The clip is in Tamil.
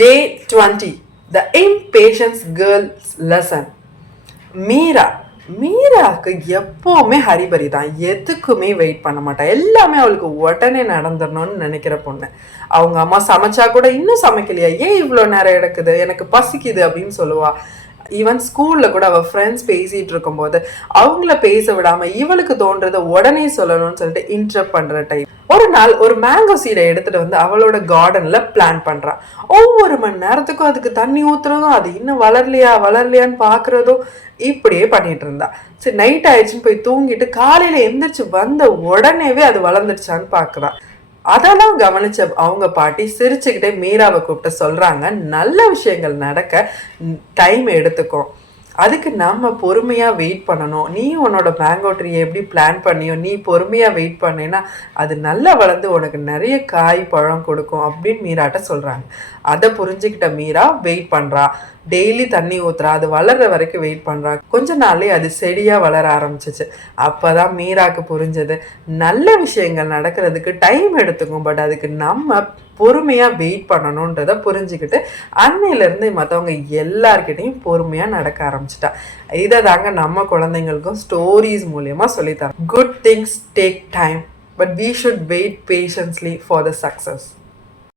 Day 20, The Impatience Girl's Lesson. மீராக்கு எப்போவுமே ஹரிபரி தான், எதுக்குமே வெயிட் பண்ண மாட்டா. எல்லாமே அவளுக்கு உடனே நடந்துடணும்னு நினைக்கிற பொண்ணு. அவங்க அம்மா சமைச்சா கூட இன்னும் சமைக்கலையா, ஏன் இவ்வளோ நேரம் எடுக்குது, எனக்கு பசிக்குது அப்படின்னு சொல்லுவா. ஈவன் ஸ்கூல்ல கூட அவள் ஃப்ரெண்ட்ஸ் பேசிட்டு இருக்கும்போது அவங்கள பேச விடாம இவளுக்கு தோன்றதை உடனே சொல்லணும்னு சொல்லிட்டு இன்டரப்ட் பண்ற டைப். ஒரு நாள் ஒரு மேங்கோ சீடை எடுத்துட்டு வந்து அவளோட கார்டன்ல பிளான் பண்றான். ஒவ்வொரு மணி நேரத்துக்கும் அதுக்கு தண்ணி ஊத்துறதும், அது இன்னும் வளரலையான்னு பாக்குறதும் இப்படியே பண்ணிட்டு இருந்தா. சரி, நைட் ஆயிடுச்சுன்னு போய் தூங்கிட்டு காலையில எந்திரிச்சு வந்த உடனேவே அது வளர்ந்துருச்சான்னு பாக்குறா. அதெல்லாம் கவனிச்ச அவங்க பாட்டி சிரிச்சுக்கிட்டே மீராவை கூப்பிட்டு சொல்றாங்க, நல்ல விஷயங்கள் நடக்க டைம் எடுத்துக்கும், அதுக்கு நம்ம பொறுமையா வெயிட் பண்ணணும். நீ உன்னோட மேங்கோ ட்ரீயை எப்படி பிளான் பண்ணியோ நீ பொறுமையா வெயிட் பண்ணேன்னா அது நல்லா வளர்ந்து உனக்கு நிறைய காய் பழம் கொடுக்கும் அப்படின்னு மீராட்ட சொல்றாங்க. அதை புரிஞ்சுக்கிட்ட மீரா வெயிட் பண்றா. டெய்லி தண்ணி ஊத்துறா, அது வளர்ற வரைக்கும் வெயிட் பண்றா. கொஞ்ச நாளே அது செடியா வளர ஆரம்பிச்சிச்சு. அப்பதான் மீராக்கு புரிஞ்சது, நல்ல விஷயங்கள் நடக்கிறதுக்கு டைம் எடுத்துக்கும், பட் அதுக்கு நம்ம பொறுமையா வெயிட் பண்ணணும்ன்றத புரிஞ்சுக்கிட்டு அன்னையிலிருந்து மற்றவங்க எல்லார்கிட்டையும் பொறுமையா நடக்க ஆரம்பிச்சிட்டா. இதை தாங்க நம்ம குழந்தைங்களுக்கும் ஸ்டோரிஸ் மூலியமா சொல்லித்தரோம். Good things take time, but we should wait patiently for the success.